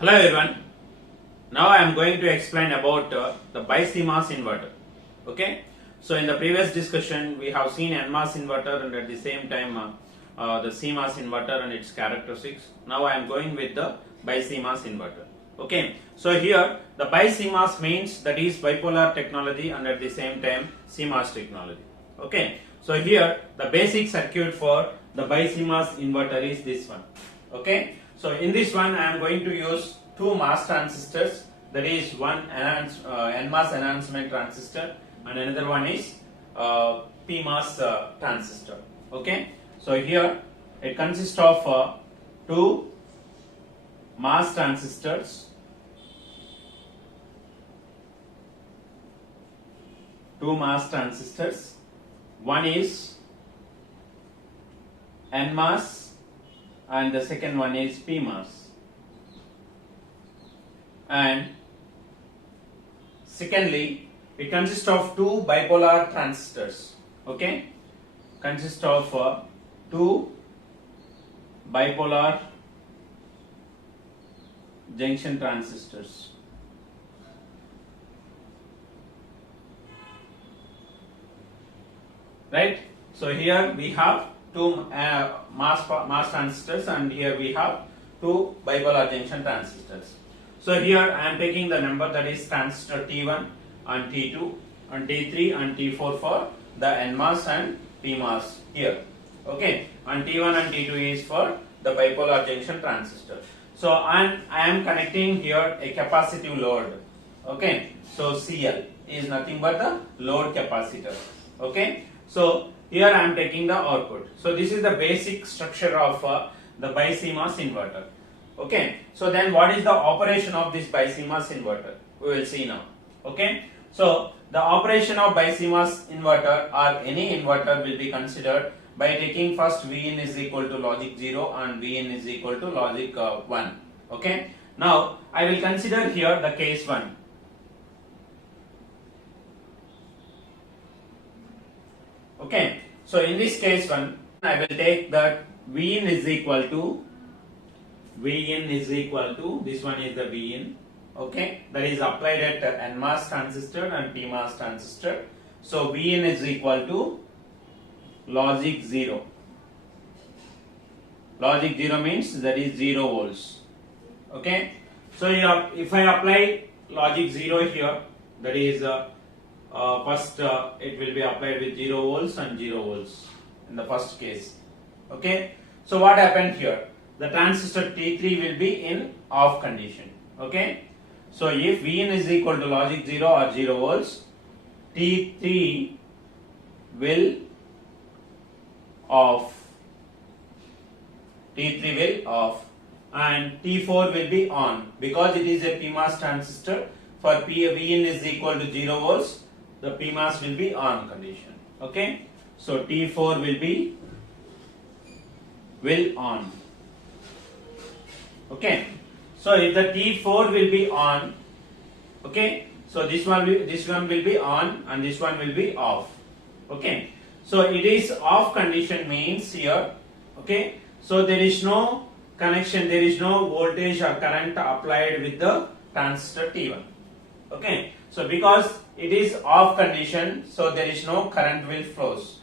Hello everyone. Now I am going to explain about the BiCMOS inverter. Okay. So in the previous discussion we have seen NMOS inverter and at the same time the CMOS inverter and its characteristics. Now I am going with the BiCMOS inverter. Okay. So here the BiCMOS means that is bipolar technology and at the same time CMOS technology. Okay. So here the basic circuit for the BiCMOS inverter is this one. Okay. So in this one I am going to use two MOS transistors, that is one NMOS enhancement transistor and another one is PMOS transistor. Okay. So here it consists of two MOS transistors, one is NMOS and the second one is PMOS, and secondly it consists of two bipolar transistors. Okay, consists of two bipolar junction transistors. Right. So here we have two MOS transistors and here we have two bipolar junction transistors. So here I am taking the number that is transistor T1 and T2 and T3 and T4 for the NMOS and PMOS here. Okay, and T1 and T2 is for the bipolar junction transistor. So I am connecting here a capacitive load. Okay, so CL is nothing but the load capacitor. Okay, so here I am taking the output. So this is the basic structure of the BiCMOS inverter. Okay, so then what is the operation of this BiCMOS inverter? We will see now. Okay, so the operation of BiCMOS inverter or any inverter will be considered by taking first Vin is equal to logic 0 and Vin is equal to logic 1. Okay, now I will consider here the case 1. Okay, so in this case 1 I will take that Vin is equal to this one is the Vin. Okay, that is applied at NMOS transistor and PMOS transistor. So Vin is equal to logic 0. Logic 0 means that is 0 volts. Okay, so if I apply logic 0 here, that is first it will be applied with 0 volts and 0 volts in the first case. Okay, so what happened here? The transistor T3 will be in off condition. Okay, so if Vin is equal to logic 0 or 0 volts, T3 will off. T3 will off and T4 will be on because it is a PMOS transistor. For Vin is equal to 0 volts, the PMOS will be on condition. Okay, so T4 will on. Okay, so if the T4 will be on, okay, so this one will be on and this one will be off. Okay, so it is off condition means here, okay, so there is no connection, there is no voltage or current applied with the transistor T1. Okay, so because it is off condition, so there is no current will flows.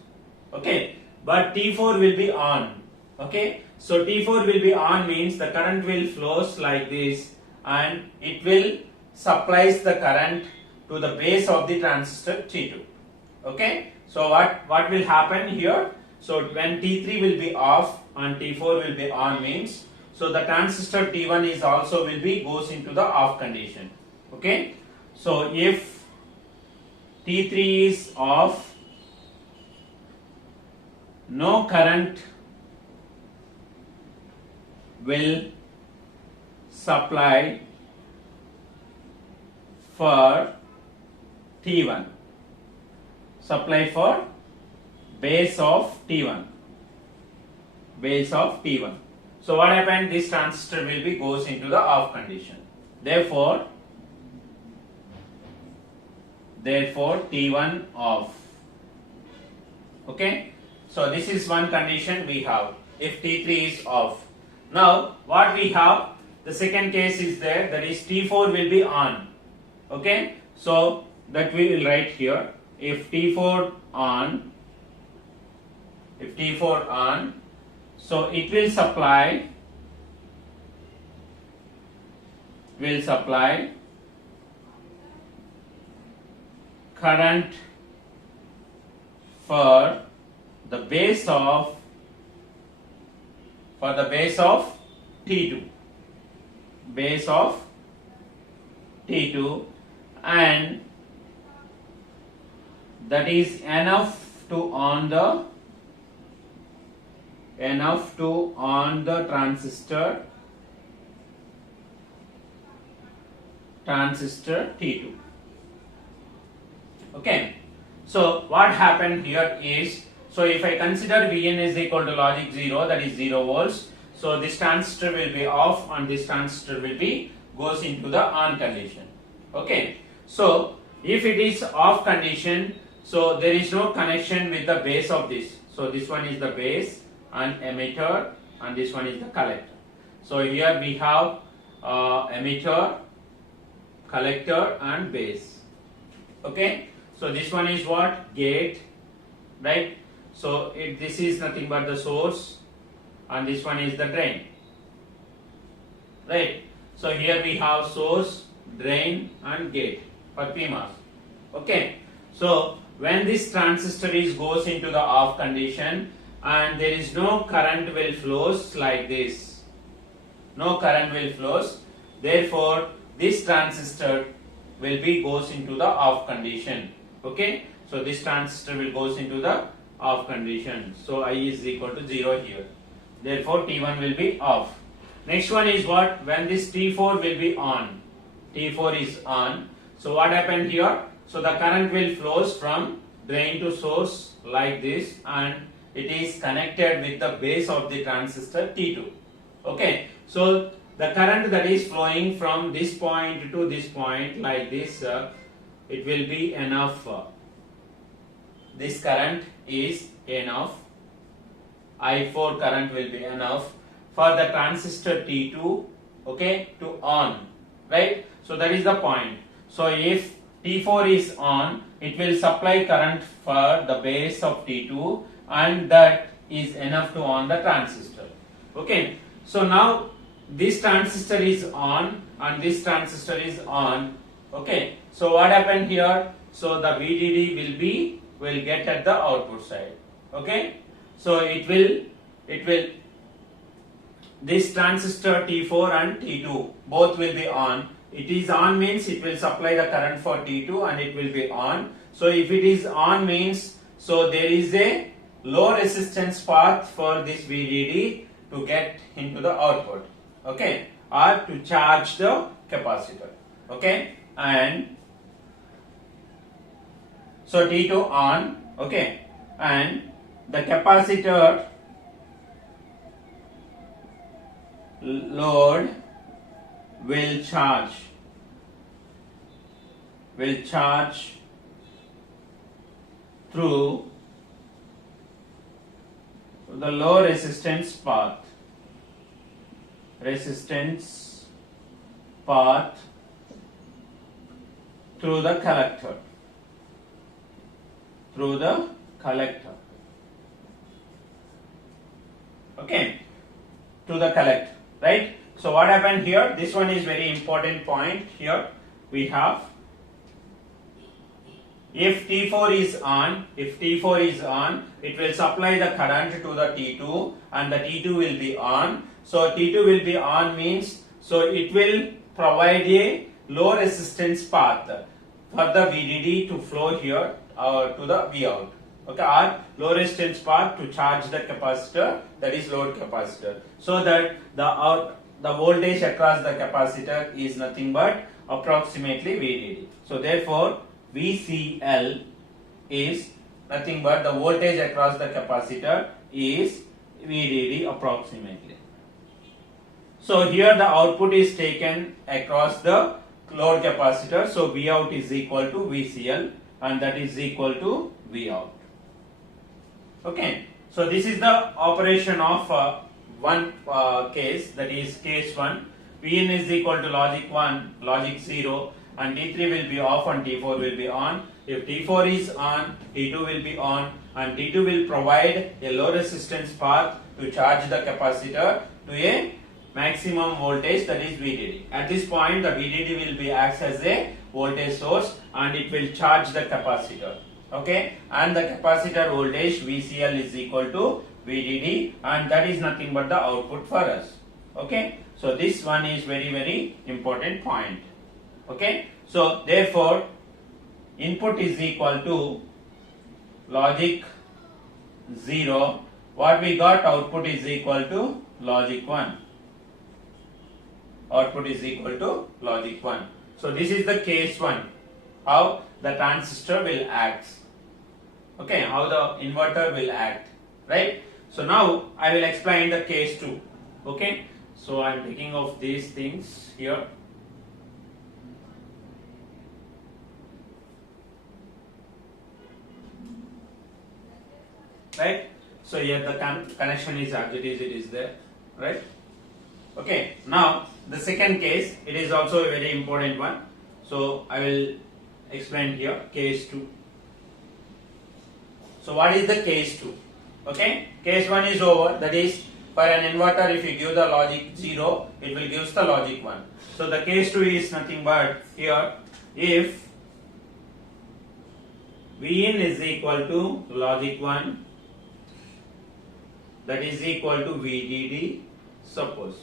Okay, but T4 will be on. Okay, so T4 will be on means the current will flows like this and it will supplies the current to the base of the transistor T2. Okay, so what will happen here? So when T3 will be off and T4 will be on means, so the transistor T1 is also will be goes into the off condition. Okay, so if T3 is off, no current will supply for T1, supply for base of T1. So what happened? This transistor will be goes into the off condition. Therefore T1 off. Okay, so this is one condition we have if T3 is off. Now what we have, the second case is there, that is T4 will be on. Okay, so that we will write here. If T4 on, so it will supply current for the base of T2, and that is enough to on the transistor T2. Okay, so what happened here is, so if I consider Vn is equal to logic 0, that is 0 volts, so this transistor will be off and this transistor will be goes into the on condition. Okay, so if it is off condition, so there is no connection with the base of this. So this one is the base and emitter, and this one is the collector. So here we have emitter, collector and base. Okay, so this one is what? Gate, right? So this is nothing but the source, and this one is the drain, right? So here we have source, drain and gate for PMOS. Okay, so when this transistor goes into the off condition and there is no current will flows like this, no current will flows, therefore this transistor will be goes into the off condition. Okay, so this transistor will goes into the off condition, so I is equal to 0 here, therefore T1 will be off. Next one is what? When this T4 will be on, T4 is on, so what happened here? So the current will flows from drain to source like this, and it is connected with the base of the transistor T2. Okay, so the current that is flowing from this point to this point like this, it will be enough. This current is enough. I4 current will be enough for the transistor T2, okay, to on, right? So that is the point. So if T4 is on, it will supply current for the base of T2, and that is enough to on the transistor. Okay, so now this transistor is on and this transistor is on. Okay, so what happened here? So the VDD will get at the output side. Okay, so it will this transistor T4 and T2 both will be on. It is on means it will supply the current for T2 and it will be on. So if it is on means, so there is a low resistance path for this VDD to get into the output, okay, or to charge the capacitor. Okay, and so T2 on, okay, and the capacitor load will charge through the low resistance path through the collector, okay, to the collector, right? So what happened here? This one is very important point here. We have, if T4 is on, it will supply the current to the T2 and the T2 will be on. So T2 will be on means, so it will provide a low resistance path for the VDD to flow here to the Vout. Okay, or low resistance path to charge the capacitor, that is load capacitor, so that the voltage across the capacitor is nothing but approximately VDD. So therefore VCL is nothing but the voltage across the capacitor is VDD approximately. So here the output is taken across the load capacitor, so Vout is equal to VCL and that is equal to Vout. Okay, so this is the operation of one case, that is case 1. Vin is equal to logic 1, logic 0, and T3 will be off and T4 will be on. If T4 is on, T2 will be on, and T2 will provide a low resistance path to charge the capacitor to a maximum voltage, that is VDD. At this point, the VDD will be acts as a voltage source and it will charge the capacitor. Okay, and the capacitor voltage VCL is equal to VDD, and that is nothing but the output for us. Okay, so this one is very important point. Okay, so therefore input is equal to logic 0. What we got, output is equal to logic 1. Output is equal to logic 1. So this is the case 1, how the transistor will act. Okay, how the inverter will act, right? So now I will explain the case 2. Okay, so I am taking off these things here. Right, so here the connection is as it is there, right? Okay, now the second case, it is also a very important one, so I will explain here case 2. So what is the case 2? Okay, case 1 is over, that is for an inverter if you give the logic 0, it will give the logic 1. So the case 2 is nothing but here, if Vin is equal to logic 1, that is equal to VDD, suppose.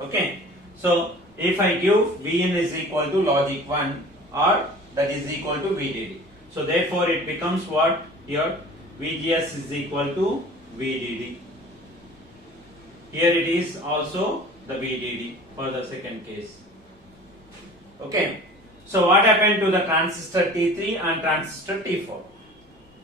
Okay, so if I give Vin is equal to logic 1 or that is equal to VDD, so therefore it becomes what here, VGS is equal to VDD. Here it is also the VDD for the second case. Okay, so what happened to the transistor T3 and transistor T4?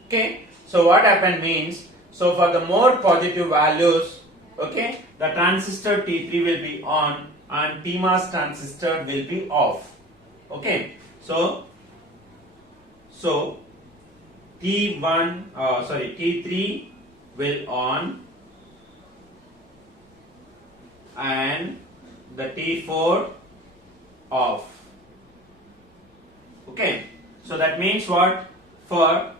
Okay, so what happened means, so for the more positive values, okay, the transistor T3 will be on and PMOS transistor will be off. Okay, so T3 will on and the T4 off. Okay, so that means what? For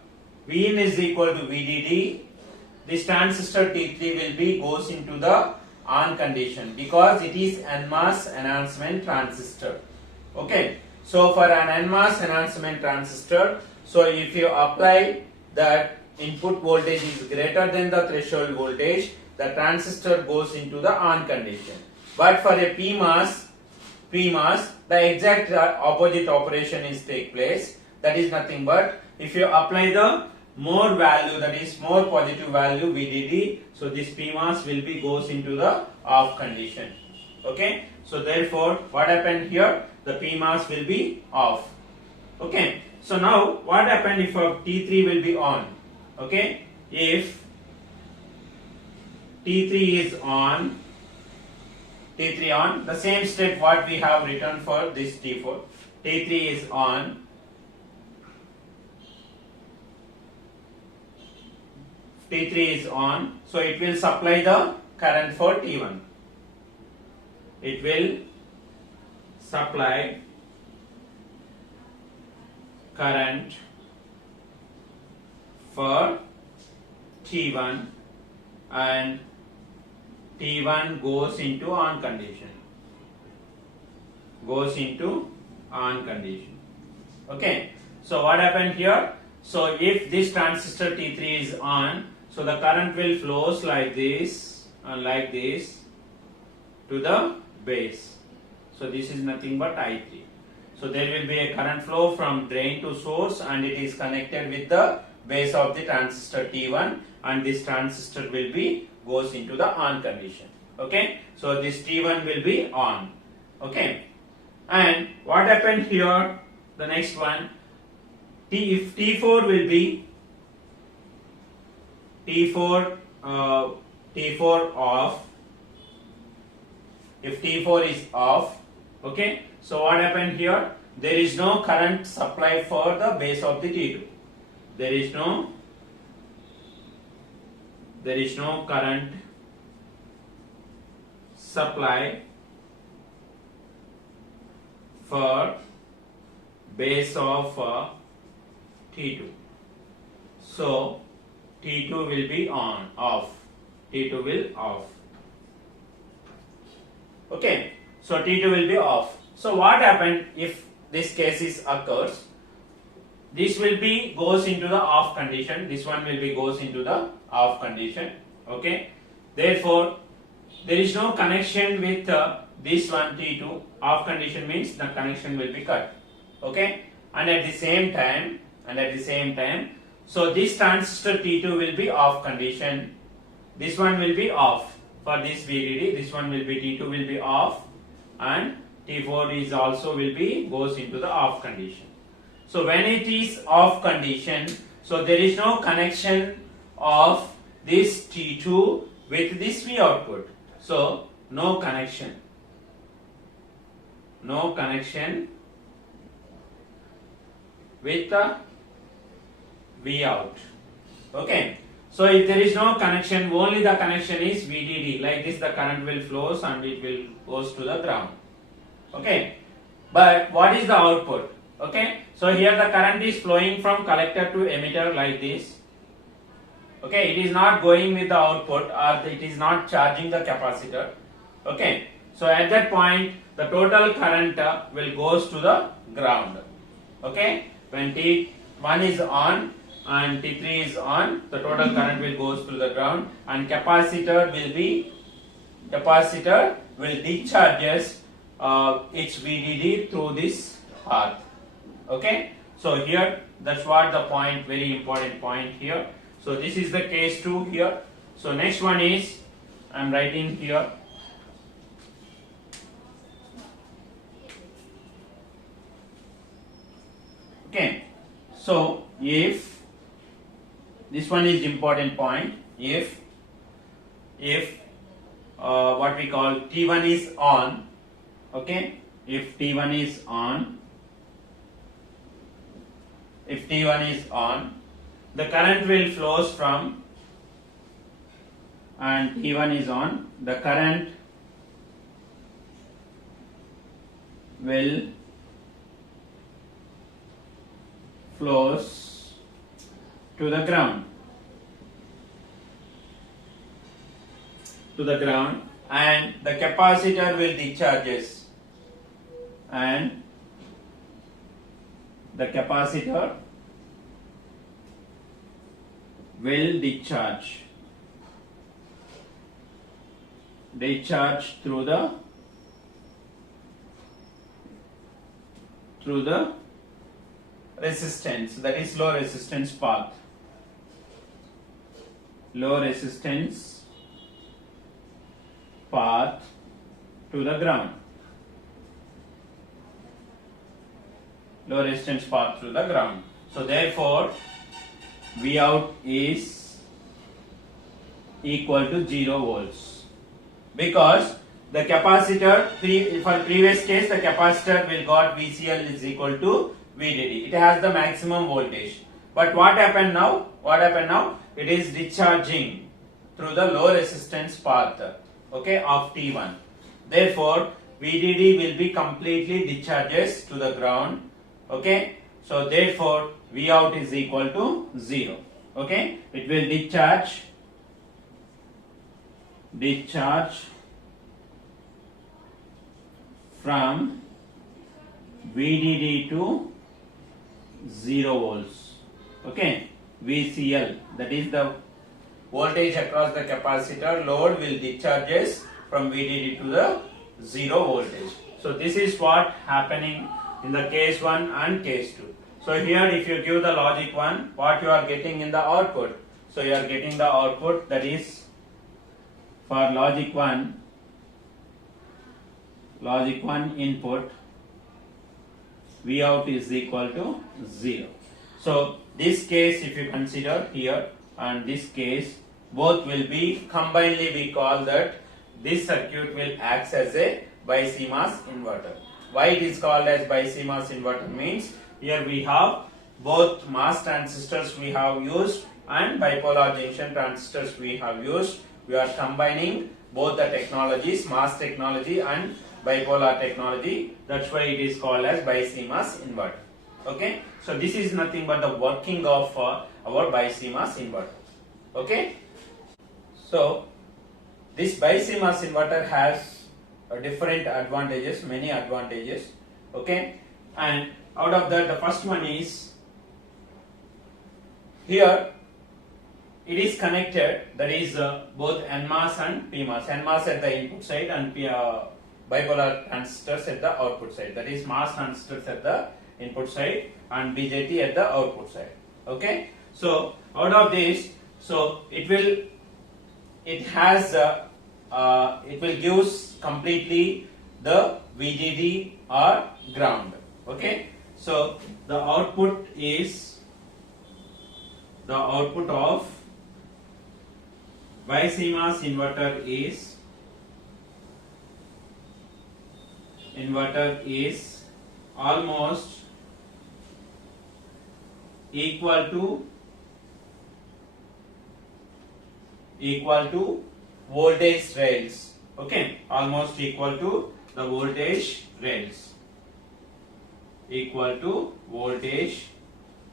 Vin is equal to VDD, this transistor T3 will be goes into the on condition because it is NMOS enhancement transistor. Okay, so for an NMOS enhancement transistor, so if you apply that input voltage is greater than the threshold voltage, the transistor goes into the on condition. But for a PMOS, the exact opposite operation is take place. That is nothing but if you apply the more value, that is more positive value VDD, so this PMOS will be goes into the off condition. Okay, so therefore what happened here, the PMOS will be off. Okay, so now what happened if T3 will be on? Okay, if T3 is on, the same step what we have written for this T4, T3 is on, T3 is on, so it will supply the current for T1. It will supply current for T1 and T1 goes into on condition. Okay, so what happened here? So if this transistor T3 is on, so the current will flows like this and like this to the base. So this is nothing but I3. So there will be a current flow from drain to source and it is connected with the base of the transistor T1 and this transistor will be goes into the on condition. Okay, so this T1 will be on. Okay, and what happened here, the next one, if T4 will be T4 off, if T4 is off, okay, so what happened here, there is no current supply for the base of the T2. There is no current supply for base of T2. So T2 will be off. T2 will off. Okay. So T2 will be off. So what happened if this case is occurs? This will be goes into the off condition. This one will be goes into the off condition. Okay. Therefore, there is no connection with this one T2. Off condition means the connection will be cut. Okay. And at the same time, so this transistor T2 will be off condition. This one will be off for this VDD. This one will be T2 will be off, and T4 is also will be goes into the off condition. So when it is off condition, so there is no connection of this T2 with this V output. So no connection with the V out. Okay. So if there is no connection, only the connection is VDD. Like this, the current will flows and it will goes to the ground. Okay. But what is the output? Okay. So here the current is flowing from collector to emitter like this. Okay. It is not going with the output, or it is not charging the capacitor. Okay. So at that point, the total current will goes to the ground. Okay. When T1 is on and T3 is on, the total current will goes to the ground, and capacitor will discharges its VDD through this path. Okay. So here that's what the point, very important point here. So this is the case 2 here. So next one is, I am writing here. Okay. So if this one is important point, if what we call T1 is on, okay, if T1 is on, the current will flows from, and T1 is on, the current will flows to the ground, and the capacitor will discharges, and the capacitor will discharge through the resistance, that is low resistance path, to the ground, So therefore V out is equal to 0 volts, because the capacitor, for previous case, the capacitor will got VCL is equal to VDD. It has the maximum voltage. But what happened now? It is discharging through the low resistance path, okay, of T1. Therefore, VDD will be completely discharges to the ground. Okay. So therefore, V out is equal to 0. Okay. It will discharge from VDD to 0 volts. Okay. VCL, that is the voltage across the capacitor load, will discharges from VDD to the 0 voltage. So this is what happening in the case 1 and case 2. So here if you give the logic 1, what you are getting in the output? So you are getting the output, that is for logic 1 input, V out is equal to 0. So this case, if you consider here and this case, both will be combinedly, we call that this circuit will act as a BiCMOS inverter. Why it is called as BiCMOS inverter means, here we have both MOS transistors we have used and bipolar junction transistors we have used. We are combining both the technologies, MOS technology and bipolar technology. That's why it is called as BiCMOS inverter. Okay, so this is nothing but the working of our BiCMOS inverter. Okay, so this BiCMOS inverter has different advantages, many advantages. Okay, and out of that, the first one is here it is connected, that is both NMOS and PMOS. NMOS at the input side and bipolar transistors at the output side. That is MOS transistors at the input side and BJT at the output side. Okay, so out of this, so it will gives completely the VDD or ground. Okay, so the output of BiCMOS inverter is almost equal to voltage rails. Okay, almost equal to the voltage rails. Equal to voltage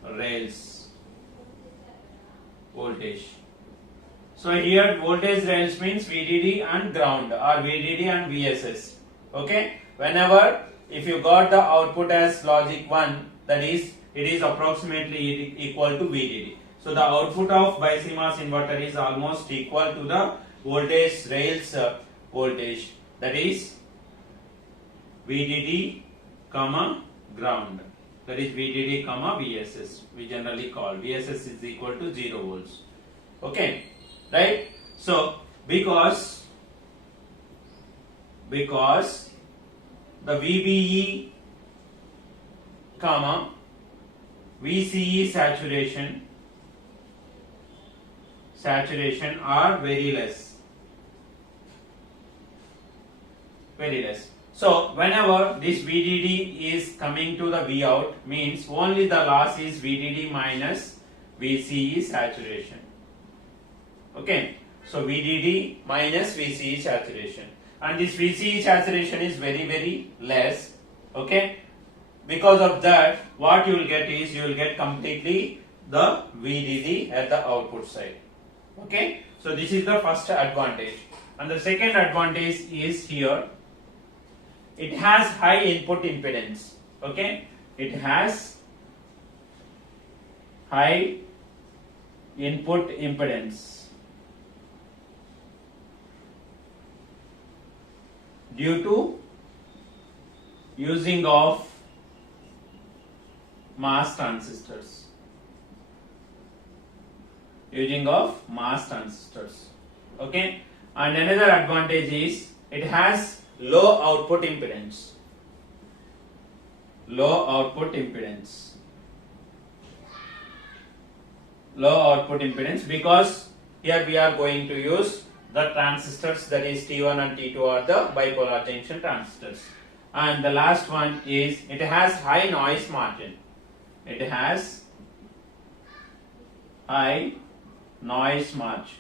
rails. Voltage. So here voltage rails means VDD and ground or VDD and VSS. Okay, whenever if you got the output as logic 1, that is it is approximately equal to VDD. So the output of BiCMOS inverter is almost equal to the voltage rails voltage, that is VDD comma ground, that is VDD comma VSS. We generally call VSS is equal to 0 volts. Okay, right? So because the VBE comma VCE saturation are very less. So whenever this VDD is coming to the V out, means only the loss is VDD minus VCE saturation. Okay, so VDD minus VCE saturation, and this VCE saturation is very less. Okay, because of that, what you will get is you will get completely the VDD at the output side. Okay, so this is the first advantage, and the second advantage is here. It has high input impedance. Okay, it has high input impedance due to using of MOS transistors. Okay, and another advantage is it has low output impedance. Because here we are going to use the transistors, that is T1 and T2 are the bipolar junction transistors. And the last one is it has high noise margin. It has high noise margin,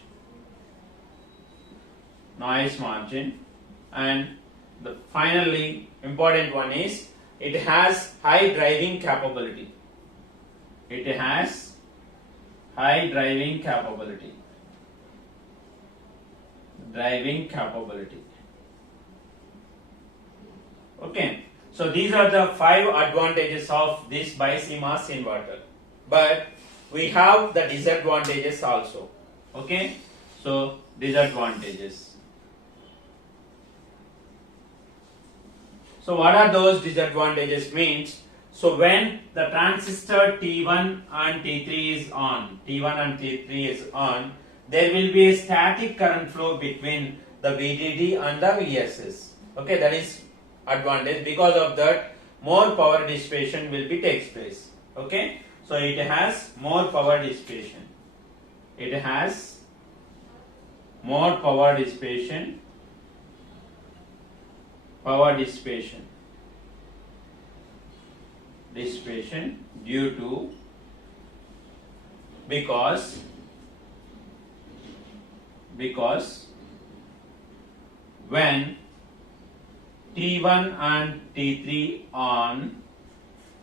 and the finally important one is it has high driving capability. Okay, so these are the 5 advantages of this BiCMOS inverter, but we have the disadvantages also. Okay, so disadvantages. So what are those disadvantages? Means, so when the transistor T1 and T3 is on, there will be a static current flow between the VDD and the VSS. Okay, that is advantage. Because of that, more power dissipation will be takes place. Okay, so it has more power dissipation. Dissipation due to because when T1 and T3 on.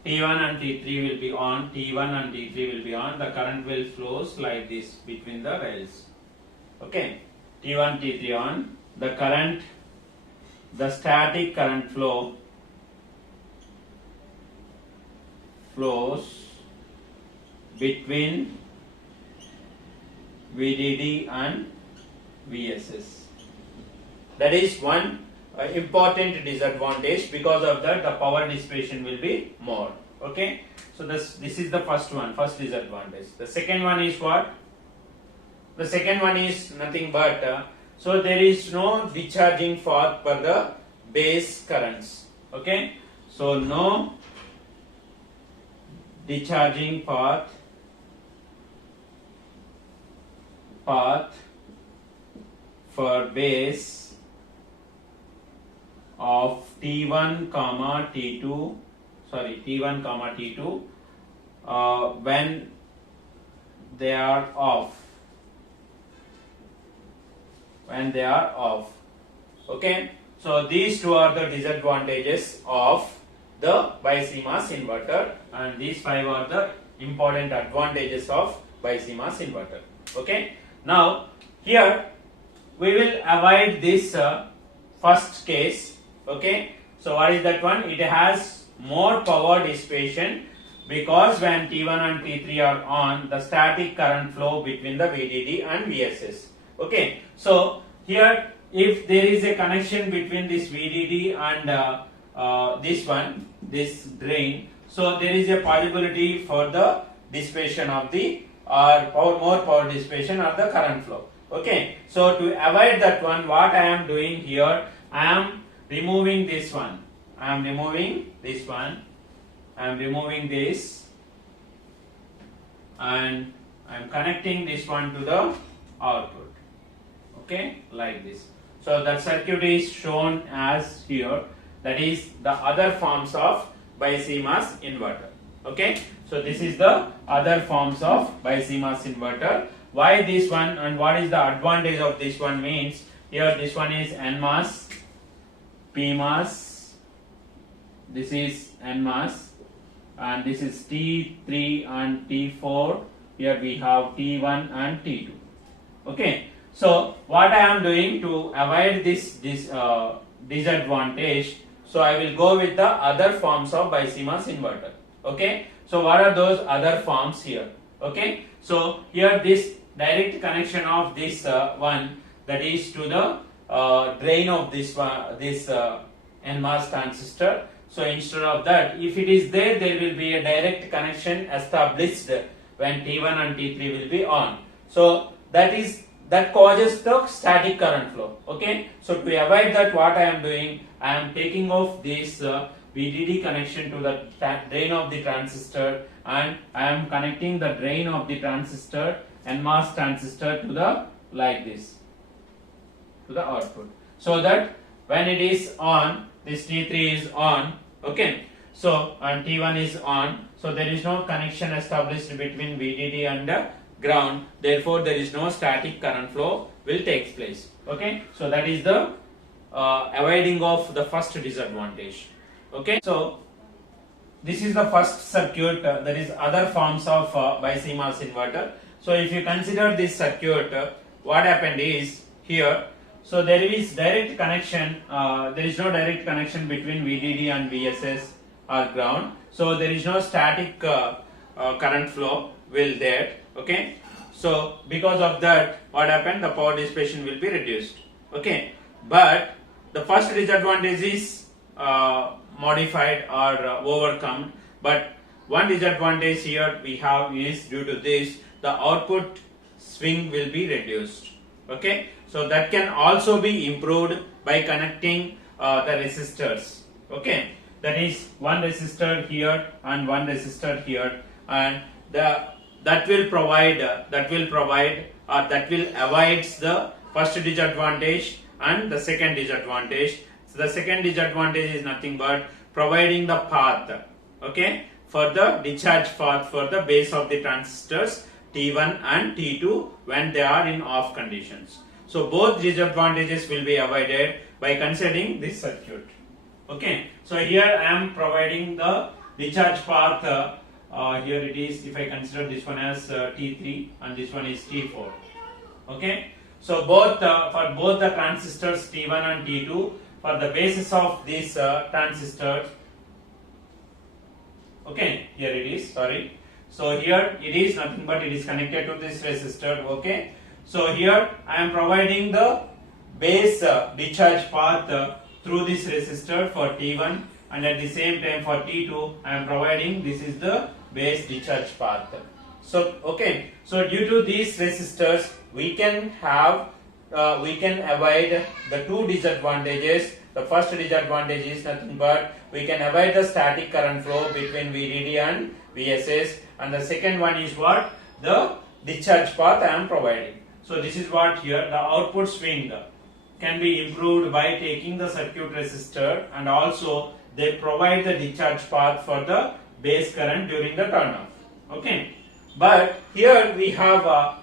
T1 and T3 will be on. T1 and T3 will be on. The current will flows like this between the rails. Okay. T1, T3 on. The static current flows between VDD and VSS. That is one important disadvantage. Because of that, the power dissipation will be more. Okay. So this is the first disadvantage. The second one is what? The second one is nothing but so there is no discharging path for the base currents. Okay. So no discharging path for base of T1 comma T2 when they are off. Okay. So these two are the disadvantages of the BiCMOS inverter, and these five are the important advantages of BiCMOS inverter. Okay. Now here we will avoid this first case. Okay. So what is that one? It has more power dissipation because when T1 and T3 are on, the static current flow between the VDD and VSS. Okay. So here if there is a connection between this VDD and this drain, so there is a possibility for the dissipation of the more power dissipation of the current flow. Okay. So to avoid that one, what I am doing here, I am removing this one. I am removing this, and I am connecting this one to the output. Okay, like this. So that circuit is shown as here. That is the other forms of BiCMOS inverter. Okay, so this is the other forms of BiCMOS inverter. Why this one and what is the advantage of this one means, here this one is NMOS, PMOS, this is NMOS, and this is T3 and T4. Here we have T1 and T2. Okay. So what I am doing to avoid this disadvantage, so I will go with the other forms of BiCMOS inverter. Okay. So what are those other forms here? Okay. So here this direct connection of this one, that is to the drain of this NMOS transistor. So instead of that, if it is there will be a direct connection established when T1 and T3 will be on. So that causes the static current flow. Okay. So to avoid that, what I am doing, I am taking off this VDD connection to the drain of the transistor, and I am connecting the drain of the transistor, NMOS transistor, to the like this, to the output, so that when it is on, this T3 is on. Okay. So and T1 is on. So there is no connection established between VDD and ground. Therefore, there is no static current flow will take place. Okay. So that is the avoiding of the first disadvantage. Okay. So this is the first circuit. There is other forms of BiCMOS inverter. So if you consider this circuit, what happened is here. So there is direct connection. There is no direct connection between VDD and VSS or ground. So there is no static current flow will there. Okay. So because of that, what happened? The power dissipation will be reduced. Okay. But the first disadvantage is modified or overcome. But one disadvantage here we have is, due to this, the output swing will be reduced. Okay. So that can also be improved by connecting the resistors. Okay. That is one resistor here and one resistor here, and that will avoid the first disadvantage and the second disadvantage. So the second disadvantage is nothing but providing the path, okay, for the discharge path for the base of the transistors T1 and T2 when they are in off conditions. So both disadvantages will be avoided by considering this circuit. Okay, so here I am providing the discharge path. Here it is. If I consider this one as T3 and this one is T4. Okay, so both for both the transistors T1 and T2, for the basis of these transistors. Okay, here it is. Sorry. So here it is nothing but it is connected to this resistor. Okay, so here I am providing the base discharge path through this resistor for T1, and at the same time for T2 I am providing this is the base discharge path. So okay, so due to these resistors we can have we can avoid the two disadvantages. The first disadvantage is nothing but we can avoid the static current flow between VDD and VSS, and the second one is what? The discharge path I am providing. So this is what here the output swing can be improved by taking the circuit resistor, and also they provide the discharge path for the base current during the turn off. Okay, but here we have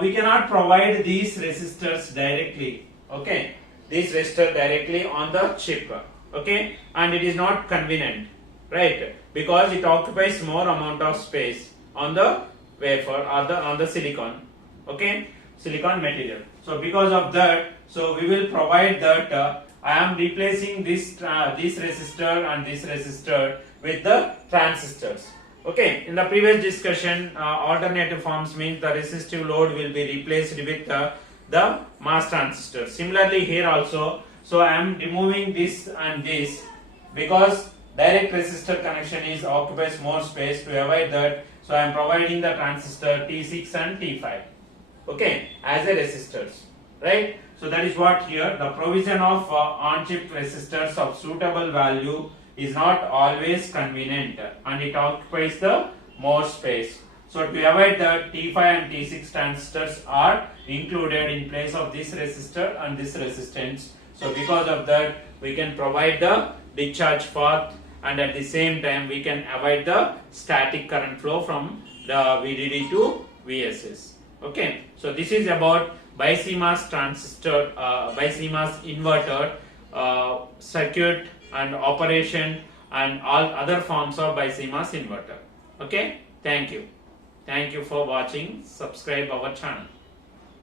we cannot provide these resistors directly. Okay, this resistor directly on the chip. Okay, and it is not convenient, right? Because it occupies more amount of space on the wafer or on the silicon. Okay, silicon material. So because of that, so we will provide that I am replacing this resistor and this resistor with the transistors. Okay, in the previous discussion, alternative forms means the resistive load will be replaced with the MOS transistor. Similarly here also, so I am removing this and this because direct resistor connection is occupies more space. To avoid that, so I am providing the transistor T6 and T5. Okay, as a resistors, right? So that is what here the provision of on-chip resistors of suitable value is not always convenient, and it occupies the more space. So to avoid that, T5 and T6 transistors are included in place of this resistor and this resistance. So because of that, we can provide the discharge path, and at the same time we can avoid the static current flow from the VDD to VSS. Okay, so this is about BiCMOS transistor, BiCMOS inverter circuit and operation and all other forms of BiCMOS inverter. Okay, thank you for watching. Subscribe our channel.